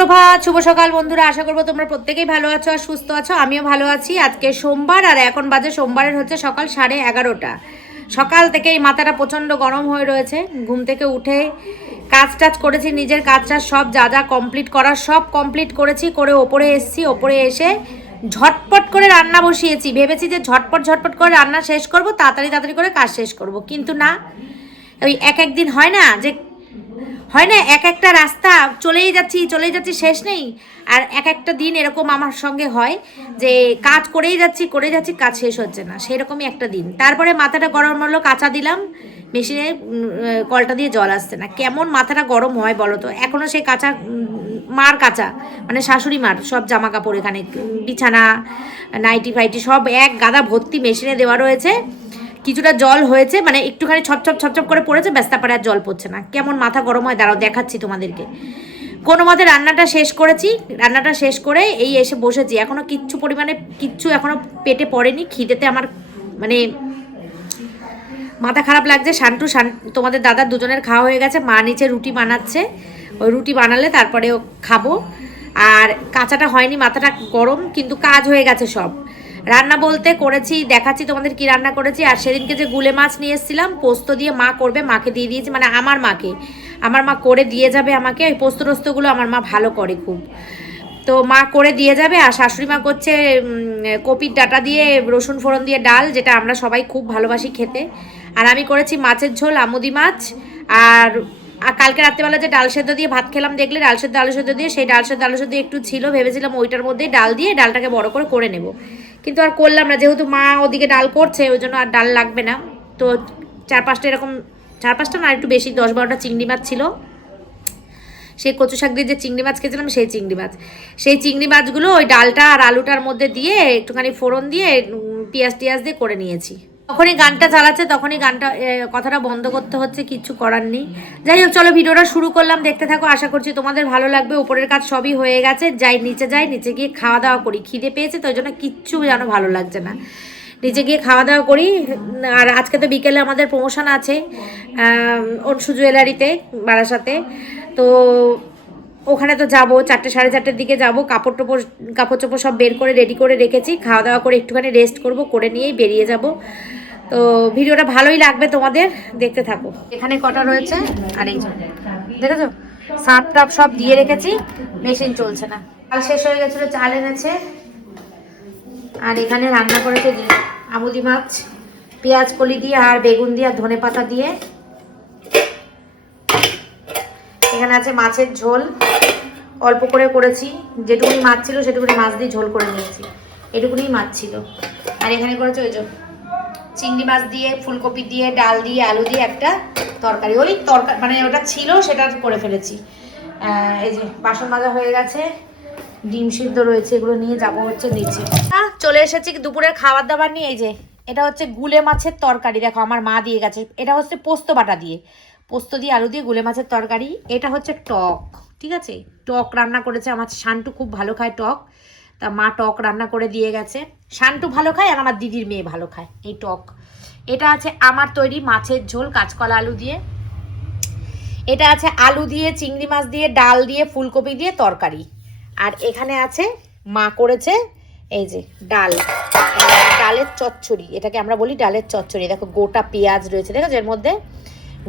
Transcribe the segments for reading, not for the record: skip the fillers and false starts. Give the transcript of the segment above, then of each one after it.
প্রভাত, শুভ সকাল বন্ধুরা। আশা করবো তোমরা প্রত্যেকেই ভালো আছো আর সুস্থ আছো। আমিও ভালো আছি। আজকে সোমবার আর এখন বাজে সোমবারের হচ্ছে সকাল 11:30। সকাল থেকেই মাথাটা প্রচণ্ড গরম হয়ে রয়েছে। ঘুম থেকে উঠে কাজ টাজ করেছি, নিজের কাজ টাজ সব যা যা কমপ্লিট করার সব কমপ্লিট করেছি, করে ওপরে এসেছি। ওপরে এসে ঝটপট করে রান্না বসিয়েছি। ভেবেছি যে ঝটপট করে রান্না শেষ করব, তাড়াতাড়ি করে কাজ শেষ করব, কিন্তু না, ওই এক দিন হয় না এক একটা রাস্তা চলেই যাচ্ছি, শেষ নেই। আর এক একটা দিন এরকম আমার সঙ্গে হয় যে কাজ করেই যাচ্ছি, কাজ শেষ হচ্ছে না, সেরকমই একটা দিন। তারপরে মাথাটা গরম হলো, কাঁচা দিলাম মেশিনে, কলটা দিয়ে জল আসছে না। কেমন মাথাটা গরম হয় বলো তো। এখনও সেই কাঁচা মার কাঁচা, মানে শাশুড়ি মার সব জামা কাপড়, এখানে বিছানা নাইটি ফাইটি সব এক গাদা ভর্তি মেশিনে দেওয়া রয়েছে। কিছুটা জল হয়েছে, মানে একটুখানি ছপছপ করে পড়েছে, ব্যস্ত পারে আর জল পড়ছে না। কেমন মাথা গরম হয় দাঁড়াও দেখাচ্ছি তোমাদেরকে। কোনো মতে রান্নাটা শেষ করেছি, রান্নাটা শেষ করে এই এসে বসেছি। এখনও কিচ্ছু এখনও পেটে পড়েনি। খিদেতে আমার মানে মাথা খারাপ লাগছে। শান্টু তোমাদের দাদার দুজনের খাওয়া হয়ে গেছে। মা নিচে রুটি বানাচ্ছে, ওই রুটি বানালে তারপরেও খাবো। আর কাঁচাটা হয়নি, মাথাটা গরম, কিন্তু কাজ হয়ে গেছে সব। রান্না বলতে করেছি, দেখাচ্ছি তোমাদের কি রান্না করেছি। আর সেদিনকে যে গুলে মাছ নিয়ে এসেছিলাম পোস্ত দিয়ে, মা করবে, মাকে দিয়ে দিয়েছি, মানে আমার মা করে দিয়ে যাবে আমাকে। ওই পোস্ত টোস্তগুলো আমার মা ভালো করে খুব, তো মা করে দিয়ে যাবে। আর শাশুড়ি মা করছে কপির ডাঁটা দিয়ে রসুন ফোড়ন দিয়ে ডাল, যেটা আমরা সবাই খুব ভালোবাসি খেতে। আর আমি করেছি মাছের ঝোল, আমুদি মাছ। আর কালকে রাত্রেবেলা যে ডাল সেদ্ধ দিয়ে ভাত খেলাম দেখলে, ডাল সেদ্ধ আলু সেদ্ধ দিয়ে, সেই ডাল সেদ্ধ আলু সেদ্ধ একটু ছিল, ভেবেছিলাম ওইটার মধ্যেই ডাল দিয়ে ডালটাকে বড় করে নেব, কিন্তু আর করলাম না। যেহেতু মা ওদিকে ডাল করছে, ওই জন্য আর ডাল লাগবে না। তো 4-5টা এরকম, 4-5টা না, একটু বেশি, 10-12টা চিংড়ি মাছ ছিল। সেই কচু শাক দিয়ে যে চিংড়ি মাছ খেয়েছিলাম, সেই চিংড়ি মাছগুলো ওই ডালটা আর আলুটার মধ্যে দিয়ে একটুখানি ফোড়ন দিয়ে পেঁয়াজ দিয়ে করে নিয়েছি। তখনই গানটা চালাচ্ছে, তখনই কথাটা বন্ধ করতে হচ্ছে, কিচ্ছু করার নেই। যাই হোক, চলো ভিডিওটা শুরু করলাম, দেখতে থাকো। আশা করছি তোমাদের ভালো লাগবে। উপরের কাজ সবই হয়ে গেছে। নিচে গিয়ে খাওয়া দাওয়া করি। খিদে পেয়েছে তো, ওই জন্য কিচ্ছু যেন ভালো লাগছে না। নিচে গিয়ে খাওয়া দাওয়া করি। আর আজকে তো বিকেলে আমাদের প্রমোশন আছে অনসু জুয়েলারিতে, বারাসাতে। তো ওখানে তো যাবো, 4-4:30 দিকে যাবো। কাপড় চোপড় সব বের করে রেডি করে রেখেছি। খাওয়া দাওয়া করে একটুখানি রেস্ট করে নিয়েই বেরিয়ে যাব। তো ভিডিওটা ভালোই লাগবে তোমাদের, দেখতে থাকো। এখানে কটা রয়েছে, আর এই যে দেখেছো, সার্ফ টাপ সব দিয়ে রেখেছি, মেশিন চলছে না। চাল শেষ হয়ে গেছিলো, চাল এনেছে। আর এখানে রান্না করেছে আমুদি মাছ, পেঁয়াজ কলি দিয়ে আর বেগুন দিয়ে আর ধনে পাতা দিয়ে। এখানে আছে মাছের ঝোল, অল্প করে করেছি, যেটুকুনি মাছ ছিল সেটুকুনি মাছ দিয়ে ঝোল করে নিয়েছি, এটুকুনি মাছ ছিল। আর এখানে করেছে ওই যে চিংড়ি মাছ দিয়ে, ফুলকপি দিয়ে, ডাল দিয়ে, আলু দিয়ে একটা তরকারি। ওই তরকারি মানে ওটা ছিল, সেটা করে ফেলেছি। এই যে বাসন মাজা হয়ে গেছে, ডিম সিদ্ধ রয়েছে, এগুলো নিয়ে যাবো হচ্ছে নিচে। চলে এসেছি দুপুরের খাবার দাবার নিয়ে। এই যে এটা হচ্ছে গুলে মাছের তরকারি, দেখো আমার মা দিয়ে গেছে। এটা হচ্ছে পোস্ত দিয়ে আলু দিয়ে গুলে মাছের তরকারি। এটা হচ্ছে টক, ঠিক আছে, টক রান্না করেছে আমার শান্টু, খুব ভালো খায় টক, তা মা টক রান্না করে দিয়ে গেছে। শান্টু ভালো খায় আর আমার দিদির মেয়ে ভালো খায় এই টক। এটা আছে আমার তৈরি মাছের ঝোল, কাঁচকলা আলু দিয়ে। এটা আছে আলু দিয়ে, চিংড়ি মাছ দিয়ে, ডাল দিয়ে, ফুলকপি দিয়ে তরকারি। আর এখানে আছে মা করেছে এই যে ডালের চচ্চড়ি, এটাকে আমরা বলি ডালের চচ্চড়ি। দেখো গোটা পেঁয়াজ রয়েছে, দেখো এর মধ্যে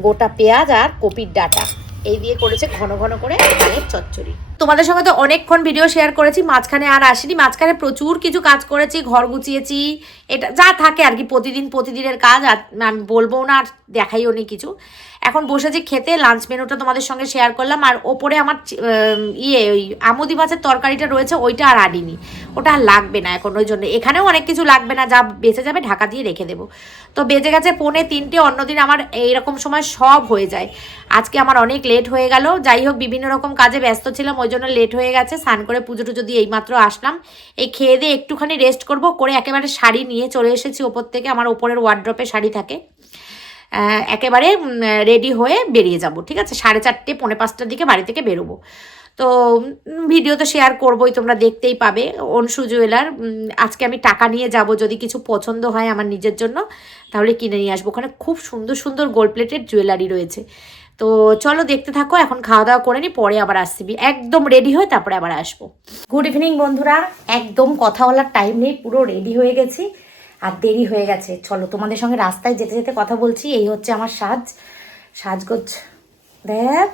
গোটা পেঁয়াজ আর কপির ডাঁটা, এই দিয়ে করেছে ঘন করে ডালের চচ্চড়ি। তোমাদের সঙ্গে তো অনেকক্ষণ ভিডিও শেয়ার করেছি, মাঝখানে আর আসিনি। মাঝখানে প্রচুর কিছু কাজ করেছি, ঘর গুছিয়েছি, এটা যা থাকে আর কি প্রতিদিনের কাজ। আর আমি বলবো না, আর দেখাইও নি কিছু। এখন বসেছি খেতে, লাঞ্চ মেনুটা তোমাদের সঙ্গে শেয়ার করলাম। আর ওপরে আমার ওই আমুদি মাছের তরকারিটা রয়েছে, ওইটা আর আনিনি, ওটা আর লাগবে না এখন, ওই জন্য। এখানেও অনেক কিছু লাগবে না, যা বেঁচে যাবে ঢাকা দিয়ে রেখে দেবো। তো বেজে গেছে 2:45। অন্যদিন আমার এইরকম সময় সব হয়ে যায়, আজকে আমার অনেক লেট হয়ে গেল। যাই হোক, বিভিন্ন রকম কাজে ব্যস্ত ছিলাম, ওই জন্য লেট হয়ে গেছে। স্নান করে পুজো টুজো দিয়ে এইমাত্র আসলাম। এই খেয়ে দিয়ে একটুখানি রেস্ট করে একেবারে শাড়ি নিয়ে চলে এসেছি ওপর থেকে। আমার ওপরের ওয়ার্ড্রপে শাড়ি থাকে, একেবারে রেডি হয়ে বেরিয়ে যাব, ঠিক আছে। 4:30 4:45 দিকে বাড়ি থেকে বেরোবো। তো ভিডিও তো শেয়ার করবোই, তোমরা দেখতেই পাবে। অনসু জুয়েলার, আজকে আমি টাকা নিয়ে যাব, যদি কিছু পছন্দ হয় আমার নিজের জন্য তাহলে কিনে নিয়ে আসবো। ওখানে খুব সুন্দর গোল্ড প্লেটেড জুয়েলারি রয়েছে। তো চলো দেখতে থাকো, এখন খাওয়া দাওয়া করে নি, পরে আবার আসছি, একদম রেডি হয়ে তারপরে আবার আসবো। গুড ইভিনিং বন্ধুরা, একদম কথা বলার টাইম নেই, পুরো রেডি হয়ে গেছি আর দেরি হয়ে গেছে। চলো তোমাদের সঙ্গে রাস্তায় যেতে যেতে কথা বলছি। এই হচ্ছে আমার সাজগোজ। দেখ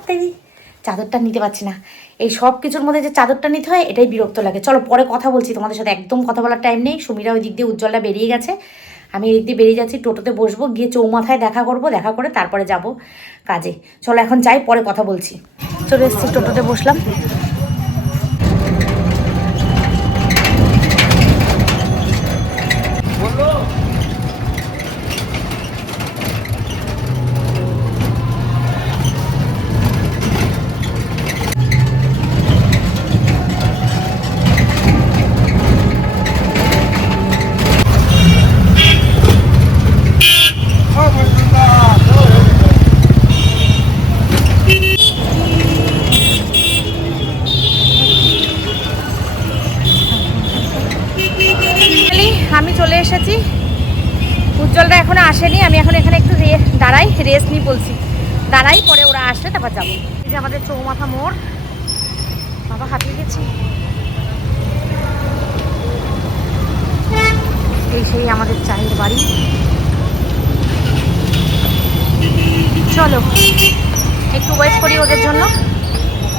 চাদরটা নিতে পারছি না, এই সব কিছুর মধ্যে যে চাদরটা নিতে হয় এটাই বিরক্ত লাগে। চলো পরে কথা বলছি তোমাদের সাথে, একদম কথা বলার টাইম নেই। সুমিরা ওই দিক দিয়ে, উজ্জ্বলটা বেরিয়ে গেছে, আমি এদিক দিয়ে বেরিয়ে যাচ্ছি, টোটোতে বসবো, গিয়ে চৌমাথায় দেখা করব, দেখা করে তারপরে যাব কাজে। চলো এখন যাই, পরে কথা বলছি। চলে এসেছি, টোটোতে বসলাম। আমি চলে এসেছি, উজ্জ্বলটা এখনো আসেনি, আমি এখন এখানে একটু দাঁড়াই, রেস্ট নিই বলছি, দাঁড়াই, পরে ওরা আসলে তারপর যাবো। এই যে আমাদের চৌমাথা মোড়, বাবা হাঁপিয়ে গেছি। এই সেই আমাদের চায়ের বাড়ি। চলো একটু ওয়েট করি ওদের জন্য,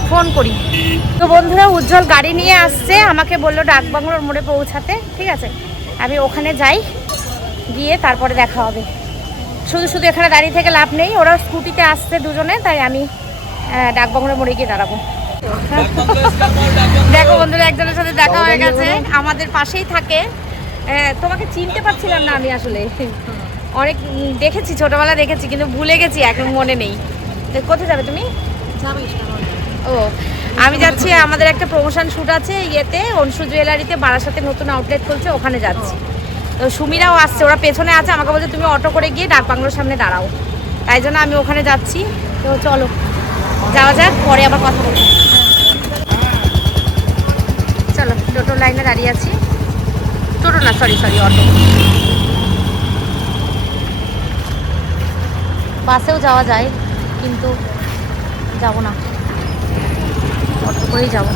ফোন করি। তো বন্ধুরা, উজ্জ্বল গাড়ি নিয়ে আসছে, আমাকে বললো ডাকবাংলোর মোড়ে পৌঁছাতে, ঠিক আছে আমি ওখানে যাই, গিয়ে তারপরে দেখা হবে। শুধু শুধু এখানে দাঁড়িয়ে থেকে লাভ নেই, ওরা স্কুটিতে আসছে দুজনে, তাই আমি ডাকবাংলোর মোড়ে গিয়ে দাঁড়াবো। দেখো বন্ধুরা, একজনের সাথে দেখা হয়ে গেছে, আমাদের পাশেই থাকে। তোমাকে চিনতে পারছিলাম না আমি, আসলে অনেক দেখেছি, ছোটবেলা দেখেছি, কিন্তু ভুলে গেছি, এখন মনে নেই। কোথায় যাবে তুমি? ও আমি যাচ্ছি, আমাদের একটা প্রমোশন শ্যুট আছে ইয়েতে, অংশু জুয়েলারিতে, বারাসাতে নতুন আউটলেট খুলছে, ওখানে যাচ্ছি। তো সুমিরাও আসছে, ওরা পেছনে আছে, আমাকে বলছে তুমি অটো করে গিয়ে ডাকবাংলোর সামনে দাঁড়াও, তাই জন্য আমি ওখানে যাচ্ছি। তো চলো যাওয়া যাক, পরে আবার কথা বলবো। চলো, টোটো লাইনে দাঁড়িয়ে আছি, টোটো না সরি অটো। বাসেও যাওয়া যায়, কিন্তু যাবো না, অটো করেই যাবো।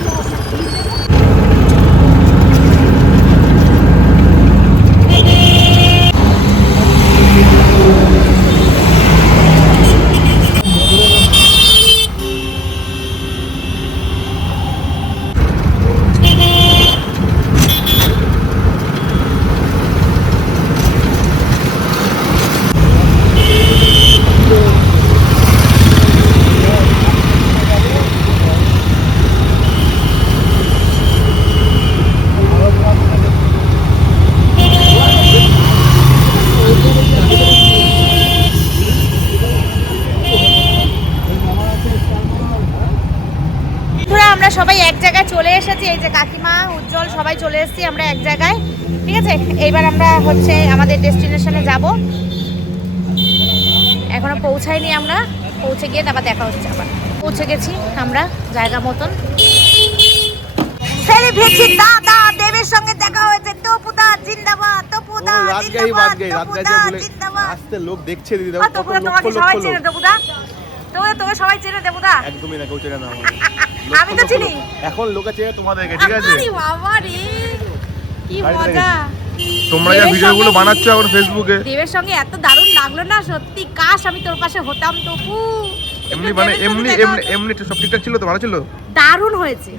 আমরা সবাই এক জায়গায় চলে এসেছি, এই যে কাকিমা, উজ্জ্বল, সবাই চলে এসেছি আমরা এক জায়গায়, ঠিক আছে। এইবার আমরা হচ্ছে আমাদের ডেস্টিনেশনে যাব, এখনো পৌঁছাইনি, আমরা পৌঁছে গিয়ে তারপর দেখা হচ্ছে। আবার পৌঁছে গেছি আমরা জায়গা মতন। সেলিব্রিটি দাদা দেবের সঙ্গে দেখা হয়েছে, তপুদা জিন্দাবাদ, তপুদা জিন্দাবাদ, তপুদা জিন্দাবাদ। আস্তে লোক দেখছে দিদি, তপুদা তোমাকে সবাই চেনে, তপুদা তোমাকে সবাই চেনে, তপুদা একদমই না, কেউ চেনে না আমি তো চিনি, এখন লোকে চেনে তোমাদেরকে, ঠিক আছে। আরে বাবা রে, কি মজা। তোমরা যে ভিডিওগুলো বানাচ্ছো এখন ফেসবুকে, দেবের সঙ্গে এত দারুণ লাগলো না সত্যি, কাশ আমি তোর পাশে হতাম তপু। এমনি মানে এমনি সব ঠিকঠাক ছিল তো, ভালো ছিল, দারুণ হয়েছে,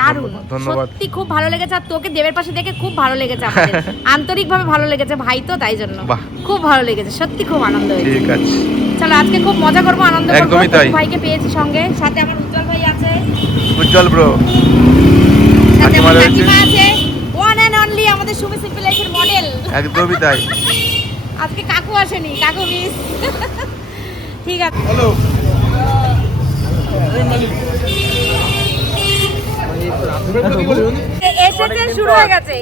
দারুণ, ধন্যবাদ, সত্যি খুব ভালো লেগেছে। আর তোকে দেবের পাশে দেখে খুব ভালো লেগেছে আমাদের, আন্তরিকভাবে ভালো লেগেছে, ভাই তো তাই জন্য খুব ভালো লেগেছে, সত্যি খুব আনন্দ হয়েছে। ঠিক আছে, চলো আজকে খুব মজা করবো, আনন্দ করবো। একদমই তাই, ভাইকে পেয়েছি সঙ্গে, সাথে আমার উজ্জ্বল ভাই আছে, উজ্জ্বল ব্রো, সাথে আমার কাকিমা আছে, ওয়ান এন্ড অনলি আমাদের সুমি সিম্পল লাইফের মডেল। একদমই তাই, আজকে কাকু আসেনি, কাকু মিস। ঠিক আছে, হ্যালো এসেছে, শুরু হয়ে গেছে,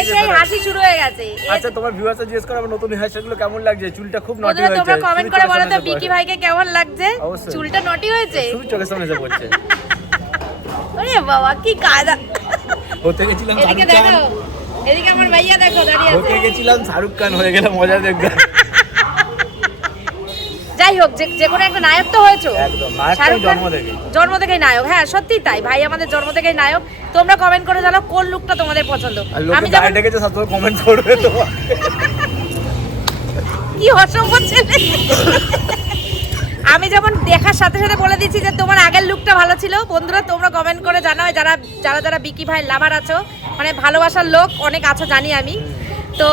এসেই হাসি শুরু হয়ে গেছে। আচ্ছা, তোমার ভিউয়ার্সরা জিজ্ঞেস করে আমার নতুন হেয়ারস্টাইলগুলো কেমন লাগছে, চুলটা খুব নটি হয়েছে, তোমরা কমেন্ট করে বলো তো বিকি ভাইকে কেমন লাগছে, চুলটা নটি হয়েছে, শুধু চোখের সামনে এসে পড়ছে। ওরে বাবা কি কায়দা, হতে গেছিলাম এদিকে দেখো, এদিকে আমার ভাইয়া দেখো দাঁড়িয়ে আছে, হতে গেছিলাম শাহরুখ খান, হয়ে গেল মজা দেখবে। যাই যাই হোক, যে কোনো একটা নায়ক তো হয়েছো। একদম নায়ক তো শাহরুখ খান জন্ম থেকেই নায়ক। হ্যাঁ সত্যি তাই, ভাই আমাদের জন্ম থেকেই নায়ক। তোমরা কমেন্ট করে জানাও কোন লুকটা তোমাদের পছন্দ। আমি যেমন ডেকেছে সব কমেন্ট করবে তো। কি অসম্ভব ছেলে। আমি যেমন দেখার সাথে সাথে বলে দিচ্ছি যে তোমার আগের লুকটা ভালো ছিল। বন্ধুরা তোমরা কমেন্ট করে জানাও, যারা যারা যারা বিকি ভাই লাভার আছো, মানে ভালোবাসার লোক অনেক আছো জানি আমি, তো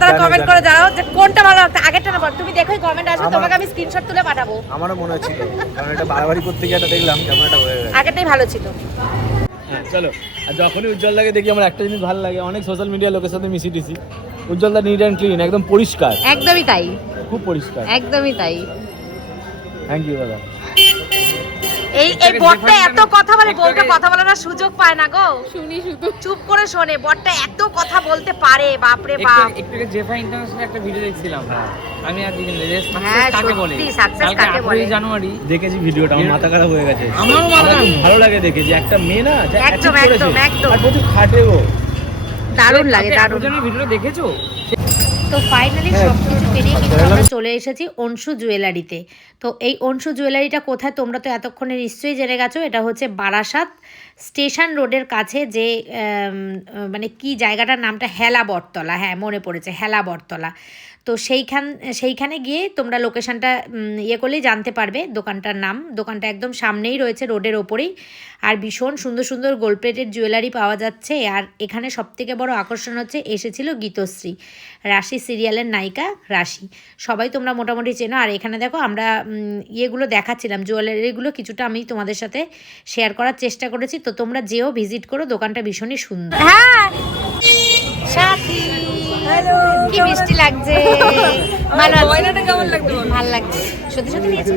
তারা কমেন্ট করে জানাও যে কোনটা ভালো লাগছে, আগেরটা না পর। তুমি দেখোই কমেন্ট আসবে, তোমাকে আমি স্ক্রিনশট তুলে পাঠাবো। আমারও মনে হচ্ছিল, কারণ এটা বারবারই করতে গিয়ে এটা দেখলাম কেমন একটা হয়ে গেছে। আগেরটাই ভালো ছিল। হ্যাঁ চলো। আর যখনই উজ্জ্বলদাকে দেখি আমার একটা জিনিস ভালো লাগে, অনেক সোশ্যাল মিডিয়া লোকের সাথে মিশিটিছি, উজ্জ্বলদা নিট অ্যান্ড ক্লিন, একদম পরিষ্কার, একদমই তাই, খুব পরিষ্কার। একদমই তাই। থ্যাংক ইউ দাদা। এই বটটা এত কথা বলে, বউটা কথা বলার সুযোগ পায় না গো। শুনি শুধু চুপ করে শোনে। বটটা এত কথা বলতে পারে, বাপ রে বাপ। একটু জেফা ইন্টারন্যাশনাল একটা ভিডিও দেখছিলাম, আমি আর দিদিন হ্যাঁ কাকে বলে সত্যি সাকসেস কাকে বলে। জানুয়ারি দেখেছি ভিডিওটা, আমার মাথা খারাপ হয়ে গেছে। আমারও মাথা খারাপ। ভালো লাগে দেখে যে একটা মেয়ে না যা একদম achieve করেছে, একদম একদম আর প্রচুর খাটেও। দারুণ লাগে, দারুণ। তুমি ভিডিওটা দেখেছো? তো ফাইনালি হ্যাঁ, সবকিছু পেরিয়ে কিন্তু আমরা চলে এসেছি অংশু জুয়েলারিতে। তো এই অংশু জুয়েলারিটা কোথায় তোমরা তো এতক্ষণে নিশ্চয়ই জেনে গেছো। এটা হচ্ছে বারাসাত স্টেশন রোডের কাছে, যে মানে কি জায়গাটার নামটা, হেলা বটতলা। হ্যাঁ মনে পড়েছে, হেলা বটতলা। তো সেইখানে গিয়ে তোমরা লোকেশানটা ইয়ে করলেই জানতে পারবে দোকানটার নাম। দোকানটা একদম সামনেই রয়েছে, রোডের ওপরেই। আর ভীষণ সুন্দর সুন্দর গোল্ড প্লেটেড জুয়েলারি পাওয়া যাচ্ছে। আর এখানে সবথেকে বড় আকর্ষণ হচ্ছে এসেছিল গীতশ্রী, রাশি সিরিয়ালের নায়িকা রাশি। সবাই তোমরা মোটামুটি চেনো। আর এখানে দেখো আমরা ইয়েগুলো দেখাচ্ছিলাম, জুয়েলারিগুলো কিছুটা আমি তোমাদের সাথে শেয়ার করার চেষ্টা করেছি। তো তোমরা যেও ভিজিট করো, দোকানটা ভীষণই সুন্দর। হ্যাঁ সাথী, কি মিষ্টি লাগছে। ভালো আছে? কেমন লাগবে? ভালো লাগছে। সত্যি সত্যি নিয়েছো?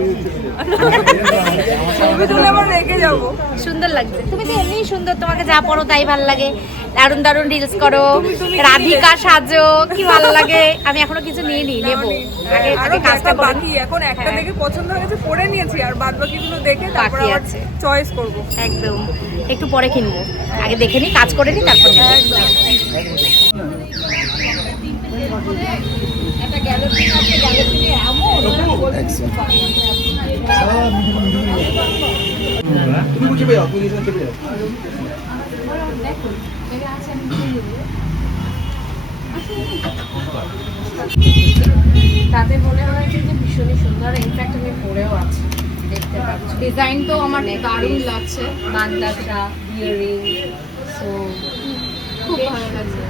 ছবি তুলে আবার রেখে যাবো। সুন্দর লাগছে। তুমি তো এমনিই সুন্দর, তোমাকে যা পরো তাই ভালো লাগে। দারুণ দারুণ রিলস করো, রাধিকা সাজো, কি ভালো লাগে। আমি এখনো কিছু নিইনি, নেবো। আগে আরো কাজটা করি। বাকি, এখন একটা হ্যাঁ। দেখে পছন্দ হয়ে গেছে, পরে নিয়েছি, আর বাদ বাকিগুলো দেখে তারপর বাকি আবার আছে। চয়েস করব। একদম, একটু পরে কিনবো। আগে দেখে নিই, কাজ করে নিই, তারপর নেবো। একটা গ্যালারি আছে, গ্যালারিতে এমন তাতে মনে হয়েছে যে ভীষণই সুন্দর। ইনফ্যাক্ট আমি পরেও আছি, দেখতে পাচ্ছি। ডিজাইন তো আমার দারুণ লাগছে, মান্দাসা, ইয়ারিং, সো খুব ভালো লাগছে।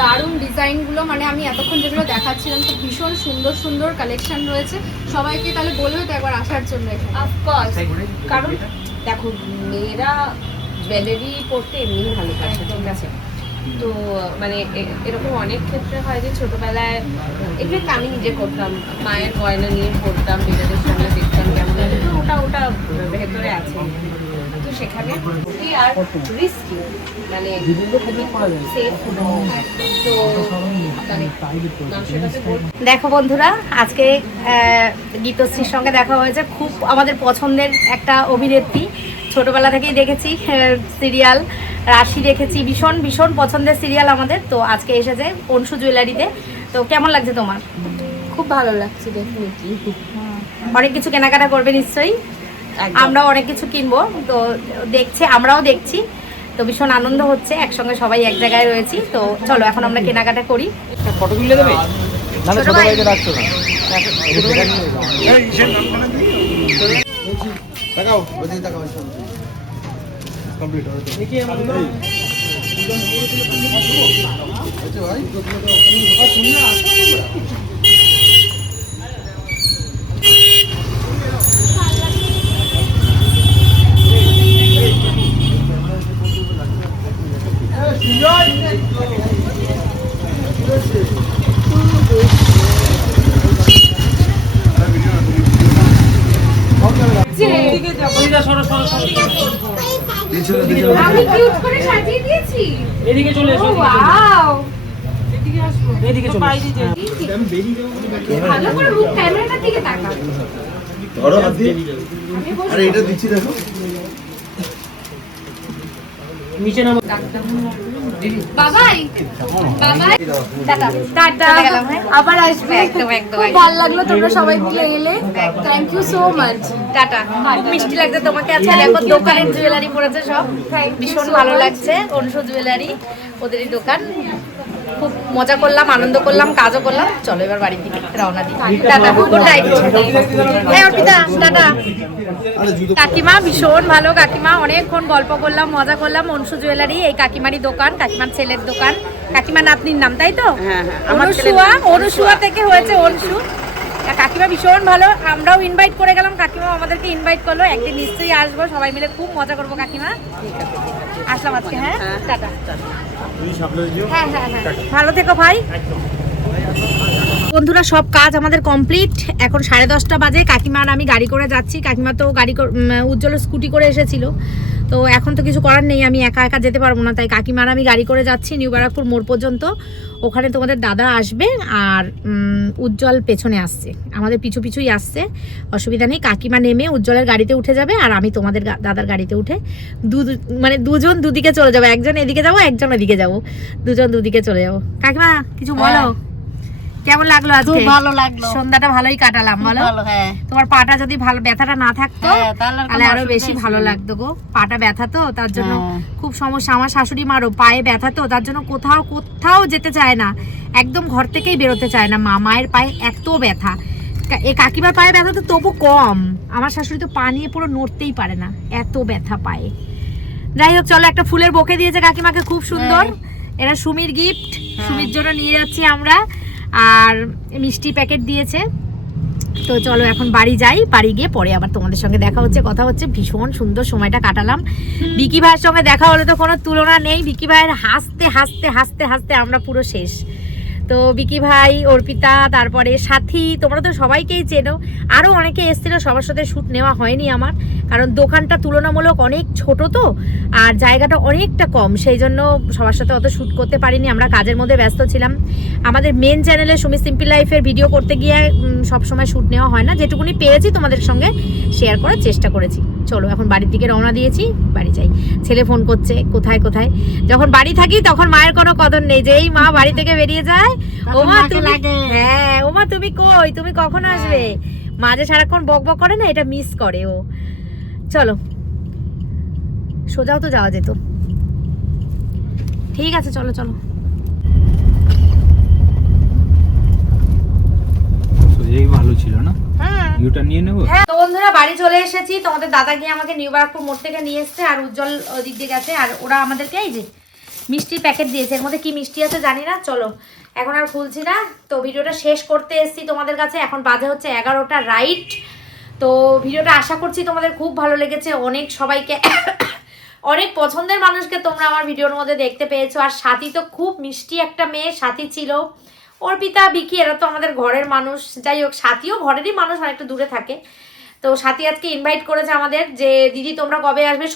দারুণ ডিজাইনগুলো, মানে আমি এতক্ষণ যেগুলো দেখাচ্ছিলাম তো ভীষণ সুন্দর সুন্দর কালেকশন রয়েছে। সবাইকে তাহলে বলবে তো একবার আসার জন্য এখানে। অফকোর্স, কারণ দেখো মেয়েরা জুয়েলারি পরতে এমনি ভালোবাসে, ঠিক আছে? তো মানে এরকম অনেক ক্ষেত্রে হয় যে ছোটবেলায় এগুলো আমি নিজে করতাম, মায়ের গয়না নিয়ে পড়তাম, মেয়েদের সামনে দেখতাম কেমন লাগে, তো ওটা ভেতরে আছে। তো সেখানে আর রিস্কি, মানে সেফ। তো দেখো বন্ধুরা, আজকে গীতশ্রীর সঙ্গে দেখা হয়েছে। খুব আমাদের পছন্দের একটা অভিনেত্রী, ছোটবেলা থেকেই দেখেছি সিরিয়াল রাশি, দেখেছি, ভীষণ ভীষণ পছন্দের সিরিয়াল আমাদের। তো আজকে এসেছে অংশু জুয়েলারিতে। তো কেমন লাগছে তোমার? খুব ভালো লাগছে ডেফিনেটলি। অনেক কিছু কেনাকাটা করবে নিশ্চয়ই, আমরাও অনেক কিছু কিনবো। তো আমরাও দেখছি, তো ভীষণ আনন্দ হচ্ছে, একসঙ্গে সবাই এক জায়গায় রয়েছি। তো চলো এখন আমরা কেনাকাটা করি। ফটো তুলে দেবে? না না, ছোট ভাইকে রাখছো না। তাকাও, বসে তাকাও। কমপ্লিট হয়েছে। দেখি আমাদের আচ্ছা ভাই, আমি কিউট করে সাজিয়ে দিয়েছি। এদিকে চলে এসো, ওয়াও, এদিকে চলে এসো। ভালো করে রূপ ক্যামেরাটার দিকে তাকা। ধরো হাত দিয়ে। আরে এটা দিচ্ছি দেখো। বাবাই বাবাই টাটা টাটা গেলাম, হ্যাঁ? আবার আসবে একদম, একদম, খুব একদম। ভালো লাগলো তোমরা সবাই মিলে এলে thank you so much tata. খুব মিষ্টি লাগছে তোমাকে আজকে, দেখো দোকানের জুয়েলারি পড়েছে সব, ভীষণ ভালো লাগছে। অনসু জুয়েলারি ওদেরই দোকান। খুব মজা করলাম, আনন্দ করলাম, কাজও করলাম। চলো এবার বাড়ির দিকে রওনা দিই। Tata, good night. হ্যাঁ অর্পিতা, টাটা। কাকিমা ভীষণ ভালো, কাকিমা অনেকক্ষণ গল্প করলাম, মজা করলাম। অনসু জুয়েলারি এই কাকিমারই দোকান, কাকিমার ছেলের দোকান। কাকিমা নাতনির নাম তাই তো? অনুসুয়া, অনুসুয়া থেকে হয়েছে অনসু। কাকিমা ভীষণ ভালো, আমরাও ইনভাইট করে গেলাম, কাকিমা আমাদেরকে ইনভাইট করলো। একদিন নিশ্চয়ই আসবো, সবাই মিলে খুব মজা করবো কাকিমা। আসলাম আজকে, হ্যাঁ টাটা। হ্যাঁ হ্যাঁ হ্যাঁ, ভালো থেকো ভাই। বন্ধুরা সব কাজ আমাদের কমপ্লিট। এখন 10:30 বাজে। কাকিমা আর আমি গাড়ি করে যাচ্ছি। কাকিমা তো উজ্জ্বলের স্কুটি করে এসেছিল, তো এখন তো কিছু করার নেই, আমি একা একা যেতে পারবো না। তাই কাকিমা আর আমি গাড়ি করে যাচ্ছি নিউ ব্যারাকপুর মোড় পর্যন্ত। ওখানে তোমাদের দাদা আসবে আর উজ্জ্বল পেছনে আসছে, আমাদের পিছু পিছুই আসছে, অসুবিধা নেই। কাকিমা নেমে উজ্জ্বলের গাড়িতে উঠে যাবে আর আমি তোমাদের দাদার গাড়িতে উঠে মানে দুজন দুদিকে চলে যাবো। একজন এদিকে যাবো, একজন এদিকে যাবো, দুজন দুদিকে চলে যাবো। কাকিমা কিছু বলো, কেমন লাগলো আজকে? ভালো লাগলো, সন্ধ্যাটা ভালোই কাটালাম বলো। ভালো, হ্যাঁ তোমার পাটা যদি ভালো ব্যথাটা না থাকতো তাহলে আর কোনো তাহলে আরো বেশি অসুবিধাই ভালো ছিল না। লাগতো গো। পাটা ব্যথা তো তার জন্য হ্যাঁ। খুব সমস্যা। আমার শাশুড়ি মারও পায়ে ব্যথা তো তার জন্য কোথাও কোথাও যেতে চায় না, একদম ঘর থেকেই বেরোতে চায় না। মায়ের পায়ে এত ব্যথা, এই কাকিমার পায়ে ব্যথা তো তবু কম, আমার শাশুড়ি তো পা নিয়ে পুরো নড়তেই পারে না, এত ব্যথা পায়ে। যাই হোক চলো, একটা ফুলের বোকে দিয়েছে কাকিমাকে, খুব সুন্দর। এরা সুমির গিফট, সুমির জন্য নিয়ে যাচ্ছি আমরা। আর মিষ্টি প্যাকেট দিয়েছে। তো চলো এখন বাড়ি যাই, বাড়ি গিয়ে পরে আবার তোমাদের সঙ্গে দেখা হচ্ছে, কথা হচ্ছে। ভীষণ সুন্দর সময়টা কাটালাম। বিকি ভাইয়ের সঙ্গে দেখা হলে তো কোনো তুলনা নেই। বিকি ভাইয়ের হাসতে হাসতে হাসতে হাসতে আমরা পুরো শেষ। তো বিকি ভাই, অর্পিতা, তারপরে সাথী, তোমরা তো সবাইকেই চেনো। আরও অনেকে এসেছিলো, সবার সাথে শ্যুট নেওয়া হয়নি আমার, কারণ দোকানটা তুলনামূলক অনেক ছোট তো, আর জায়গাটা অনেকটা কম, সেই জন্য সবার সাথে অত শ্যুট করতে পারিনি। আমরা কাজের মধ্যে ব্যস্ত ছিলাম। আমাদের মেন চ্যানেলে সুমি সিম্পল লাইফের ভিডিও করতে গিয়ে সবসময় শ্যুট নেওয়া হয় না, যেটুকুনি পেরেছি তোমাদের সঙ্গে শেয়ার করার চেষ্টা করেছি। চলো এখন বাড়ির দিকে রওনা দিয়েছি, বাড়ি যাই। ছেলে ফোন করছে কোথায় কোথায়। যখন বাড়ি থাকি তখন মায়ের কোনো কদর নেই, যে এই মা বাড়ি থেকে বেরিয়ে যায়, ওমা তুমি, হ্যাঁ ওমা তুমি কই, তুমি কখন আসবে। মা যে সারাক্ষণ বক বক করে না, এটা মিস করে ও। চলো সোজাও তো যাওয়া যেত। ঠিক আছে চলো চলো। ভালো ছিল না, ভিউটা নিয়ে নেবো। হ্যাঁ তো বন্ধুরা বাড়ি চলে এসেছি। তোমাদের দাদা গিয়ে আমাকে নিউ ব্যারাকপুর মোড় থেকে নিয়ে এসছে, আর উজ্জ্বল ওদিক দিয়ে গেছে। আর ওরা আমাদেরকে এই যে মিষ্টির প্যাকেট দিয়েছে, এর মধ্যে কি মিষ্টি আছে জানি না। চলো এখন আর খুলছি না, তো ভিডিওটা শেষ করতে এসেছি তোমাদের কাছে। এখন বাজে হচ্ছে 11টা রাইট। তো ভিডিওটা আশা করছি তোমাদের খুব ভালো লেগেছে। অনেক সবাইকে অনেক পছন্দের মানুষকে তোমরা আমার ভিডিওর মধ্যে দেখতে পেয়েছো। আর সাথী তো খুব মিষ্টি একটা মেয়ে সাথী ছিল। অর্পিতা, বিকি এরা তো আমাদের ঘরের মানুষ। যাই হোক সাথীও ঘরেরই মানুষ, অনেকটা দূরে থাকে। তো সাথী আজকে ইনভাইট করেছে আমাদের, যে দিদি তোমরা কবে আসবে,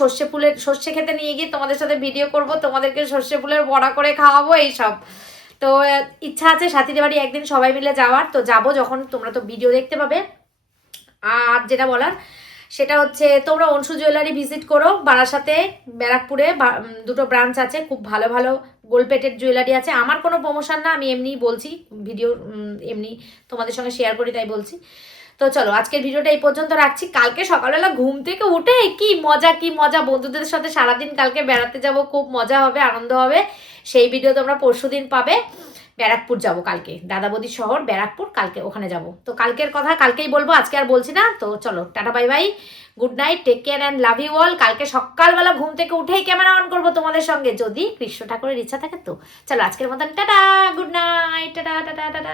সর্ষে খেতে নিয়ে গিয়ে তোমাদের সাথে ভিডিও করব, তোমাদেরকে সর্ষে ফুলের বড়া করে খাওয়াবো এইসব। তো ইচ্ছা আছে সাথীদের বাড়ি একদিন সবাই মিলে যাওয়ার। তো যাবো যখন, তোমরা তো ভিডিও দেখতে পাবে। আর যেটা বলার সেটা হচ্ছে তোমরা অনসু জুয়েলারি ভিজিট করো। বারাসাতে, ব্যারাকপুরে দুটো ব্রাঞ্চ আছে, খুব ভালো ভালো গোলপেটের জুয়েলারি আছে। আমার কোনো প্রমোশন না, আমি এমনিই বলছি, ভিডিও এমনি তোমাদের সঙ্গে শেয়ার করি তাই বলছি। তো চলো আজকের ভিডিওটা এই পর্যন্ত রাখছি। কালকে সকালবেলা ঘুম থেকে উঠে কি মজা, বন্ধুদের সাথে সারাদিন কালকে বেড়াতে যাব, খুব মজা হবে, আনন্দ হবে। সেই ভিডিও তোমরা পরশুদিন পাবে। ব্যারাকপুর যাব কালকে, দাদা বৌদির শহর ব্যারাকপুর, কালকে ওখানে যাব। তো কালকের কথা কালকেই বলবো, আজকে আর বলছি না। তো চলো tata bye bye, good night, take care and love you all. কালকে সকালবেলা ঘুম থেকে উঠেই ক্যামেরা অন করবো তোমাদের সঙ্গে, যদি কৃষ্ণ ঠাকুরের ইচ্ছা থাকে। তো চলো আজকের মতন tata, good night, tata tata tata.